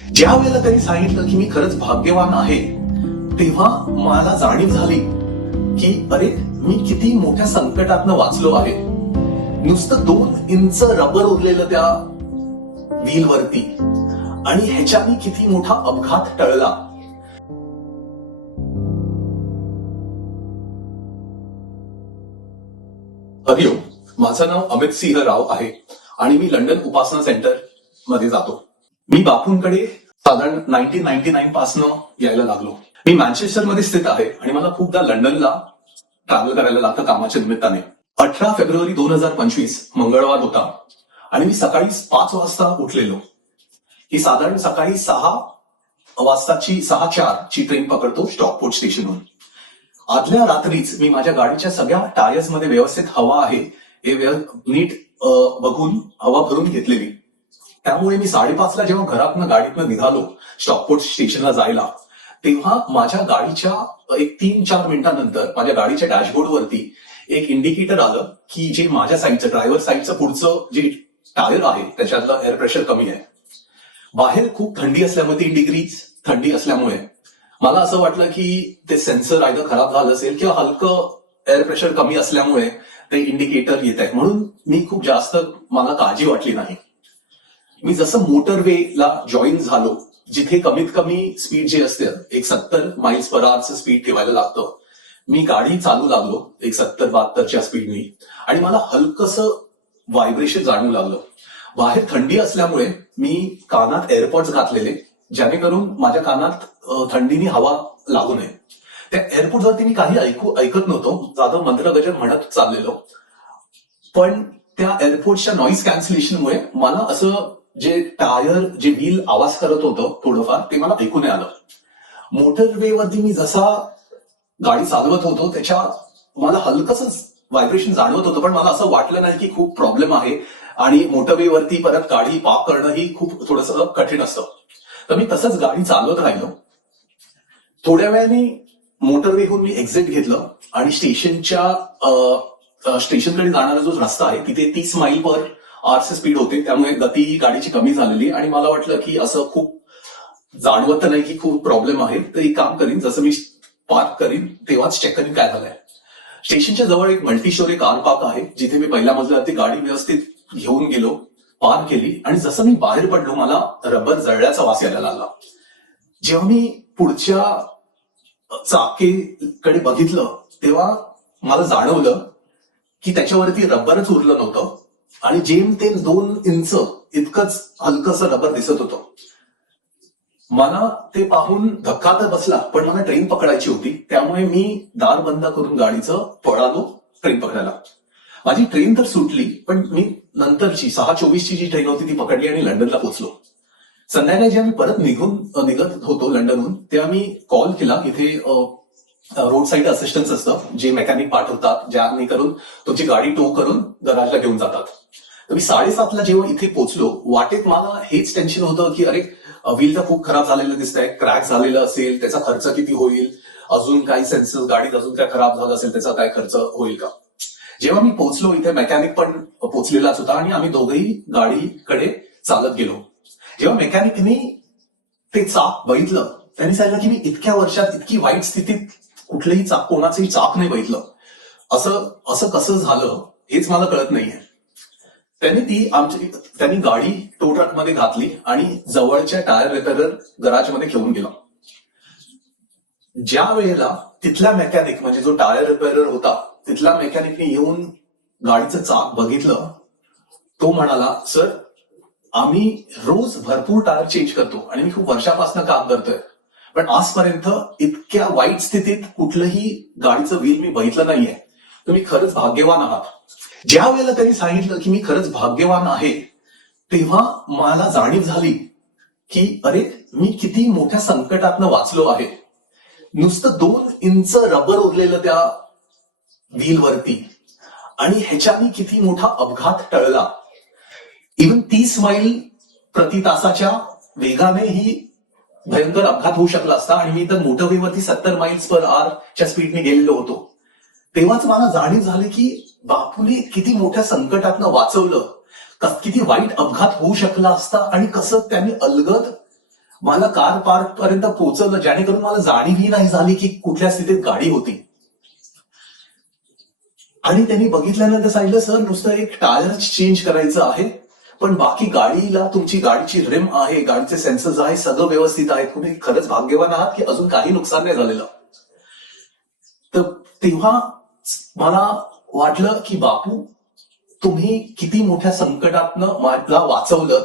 ज्या वेळेला त्यांनी सांगितलं की मी खरंच भाग्यवान आहे तेव्हा मला जाणीव झाली की अरे मी किती मोठ्या संकटातनं वाचलो आहे. नुसतं दोन इंच रबर उरलेलं त्या व्हील वरती आणि ह्याच्याने किती मोठा अपघात टळला. हरिओम माझं नाव अमित सिंह राव आहे आणि मी लंडन उपासना सेंटरमध्ये जातो. मी बापूंकडे साधारण नाईन्टीन नाईन्टी नाईन पासनं यायला लागलो. मी मॅन्चेस्टरमध्ये मध्ये स्थित आहे आणि मला खूपदा लंडनला ट्रॅव्हल करायला लागतं कामाच्या निमित्ताने. अठरा फेब्रुवारी दोन हजार पंचवीस मंगळवार होता आणि मी सकाळी पाच वाजता उठलेलो. ही साधारण सकाळी सहा वाजताची सहा चार ची ट्रेन पकडतो स्टॉकपोर्ट स्टेशनहून आदल्या रात्रीच मी माझ्या गाडीच्या सगळ्या टायर्समध्ये व्यवस्थित हवा आहे हे नीट बघून हवा भरून घेतलेली. त्यामुळे मी साडेपाचला जेव्हा घरातनं गाडीतनं निघालो स्टॉकपोर्ट स्टेशनला जायला तेव्हा माझ्या गाडीच्या एक तीन चार मिनिटानंतर माझ्या गाडीच्या डॅशबोर्डवरती एक इंडिकेटर आलं की जे माझ्या साईडचं ड्रायव्हर साईडचं पुढचं जे टायर आहे त्याच्यातलं एअर प्रेशर कमी आहे. बाहेर खूप थंडी असल्यामुळे तीन डिग्री थंडी असल्यामुळे मला असं वाटलं की ते सेन्सर आयदर खराब झालं असेल किंवा हलकं एअर प्रेशर कमी असल्यामुळे ते इंडिकेटर येत आहे. म्हणून मी खूप जास्त मला काळजी वाटली नाही. मी जसं मोटरवेला जॉईन झालो जिथे कमीत कमी स्पीड जे असते एक सत्तर माइल्स पर आवरचं स्पीड ठेवायला लागतं. मी गाडी चालू लागलो एक सत्तर बहात्तरच्या स्पीडनी आणि मला हलकस व्हायब्रेशन जाणवू लागलं. बाहेर थंडी असल्यामुळे मी कानात एअरपॉड्स घातलेले जेणेकरून माझ्या कानात थंडीनी थंडीने हवा लागू नये. त्या एअरपोर्टवरती मी काही ऐकू ऐकत नव्हतो. जाधव मंत्रगजर म्हणत चाललेलो. पण त्या एअरपोर्टच्या नॉईज कॅन्सलेशनमुळे मला असं जे टायर जे व्हील आवाज करत होतं थोडंफार ते मला ऐकू नाही आलं मोटरवे वरती मी जसा गाडी चालवत होतो त्याच्या मला हलकस व्हायब्रेशन जाणवत होतं पण मला असं वाटलं नाही की खूप प्रॉब्लेम आहे आणि मोटरवे वरती परत गाडी पार्क करणं ही खूप थोडस कठीण असतं. तर मी तसंच गाडी चालवत राहिलो. थोड्या वेळाने मोटरवेहून मी एक्झिट घेतलं आणि स्टेशनच्या अ, स्टेशनकडे जाणारा जो रस्ता आहे तिथे तीस माईल पर आरसे स्पीड होते. त्यामुळे गती ही गाडीची कमी झालेली आणि मला वाटलं की असं खूप जाणवत नाही की खूप प्रॉब्लेम आहे. तर एक काम करीन जसं मी पार्क करीन तेव्हाच चेक करीन काय झालंय. स्टेशनच्या जवळ एक मल्टीशोर एक कार पार्क आहे जिथे मी पहिल्या मजल्यावरती गाडी व्यवस्थित घेऊन गेलो पार्क केली आणि जसं मी बाहेर पडलो मला रबर जळल्याचा वास यायला लागला. जेव्हा मी पुढच्या चाकेकडे बघितलं तेव्हा मला जाणवलं की त्याच्यावरती रबरच उरलं नव्हतं. आणि जेम ते दोन इंच इतकंच हलकस रबर दिसत होतं. मला ते पाहून धक्का तर बसला पण मला ट्रेन पकडायची होती. त्यामुळे मी दार बंद करून गाडीचं पळालो ट्रेन पकडायला. माझी ट्रेन तर सुटली पण मी नंतरची सहा चोवीसची जी ट्रेन होती ती पकडली आणि लंडनला पोहोचलो. संध्याकाळी जेव्हा मी परत निघून निघत होतो लंडनहून तेव्हा मी कॉल केला. इथे रोड साईड असिस्टन्स असतं जे मेकॅनिक पाठवतात ज्याने करून तुमची गाडी टो करून गराजला घेऊन जातात. तर मी साडेसातला जेव्हा इथे पोहोचलो वाटेत मला हेच टेन्शन होतं की अरे व्हील तर खूप खराब झालेलं दिसतंय क्रॅक झालेलं असेल त्याचा खर्च किती होईल? अजून काही सेन्सर गाडीत अजून काय खराब झालं असेल त्याचा काय खर्च होईल का? जेव्हा मी पोहोचलो इथे मेकॅनिक पण पोहोचलेलाच होता आणि आम्ही दोघही गाडीकडे चालत गेलो. जेव्हा मेकॅनिकने ते चाक बघितलं त्यांनी सांगितलं की मी इतक्या वर्षात इतकी वाईट स्थितीत कुठलंही चाक कोणाचंही चाक नाही बघितलं. असं असं कसं झालं हेच मला कळत नाहीये. त्यांनी ती आमची त्यांनी गाडी टो ट्रकमध्ये घातली आणि जवळच्या टायर रिपेअर गराजमध्ये घेऊन गेला. ज्या वेळेला तिथला मेकॅनिक म्हणजे जो टायर रिपेअर होता तिथला मेकॅनिकने येऊन गाडीचं चाक बघितलं तो म्हणाला सर आम्ही रोज भरपूर टायर चेंज करतो आणि मी खूप वर्षापासून काम करतोय. पण आजपर्यंत इतक्या वाईट स्थितीत कुठलंही गाडीचं व्हील मी बघितलं नाहीये. तुम्ही खरंच भाग्यवान आहात. ज्या वेळेला त्यांनी सांगितलं की मी खरंच भाग्यवान आहे तेव्हा मला जाणीव झाली की अरे मी किती मोठ्या संकटातनं वाचलो आहे. नुसतं दोन इंच रबर उरलेलं त्या व्हीलवरती आणि ह्याच्याने किती मोठा अपघात टळला. इवन तीस माईल प्रति तासाच्या वेगाने ही भयंकर अपघात होऊ शकला असता आणि मी तर मोटरवेवरती सत्तर माइल्स पर आर च्या स्पीडने गेलेलो होतो. तेव्हाच मला जाणीव झाली की बापूने किती मोठ्या संकटातनं वाचवलं. कस- किती वाईट अपघात होऊ शकला असता आणि कसं त्यांनी अलगद मला कार पार्क पर्यंत पोहोचवलं जेणेकरून मला जाणीवही नाही झाली की कुठल्या स्थितीत गाडी होती. आणि त्यांनी बघितल्यानंतर सांगितलं सर नुसतं एक टायर चेंज करायचं आहे. पण बाकी गाडीला तुमची गाडीची रिम आहे गाडीचे सेन्सर्स आहे सगळं व्यवस्थित आहे. तुम्ही खरंच भाग्यवान आहात की अजून काही नुकसान नाही झालेलं. तर तेव्हा मला वाटलं की बापू तुम्ही किती मोठ्या संकटातनं मला वाचवलं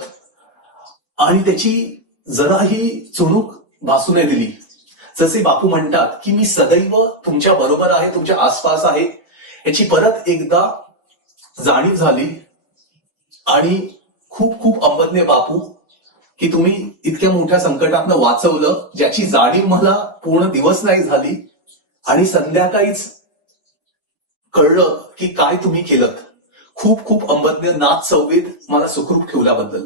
आणि त्याची जराही चुणूक भासू नाही दिली. जसे बापू म्हणतात की मी सदैव तुमच्या बरोबर आहे तुमच्या आसपास आहे. याची परत एकदा जाणीव झाली आणि खूप खूप अंबज्ञ बापू की तुम्ही इतक्या मोठ्या संकटातनं वाचवलं ज्याची जाणीव मला पूर्ण दिवस नाही झाली. आणि संध्याकाळीच कळलं की काय तुम्ही केलं खूप खूप अंबज्ञ नाथ संवेद मला सुखरूप ठेवल्याबद्दल.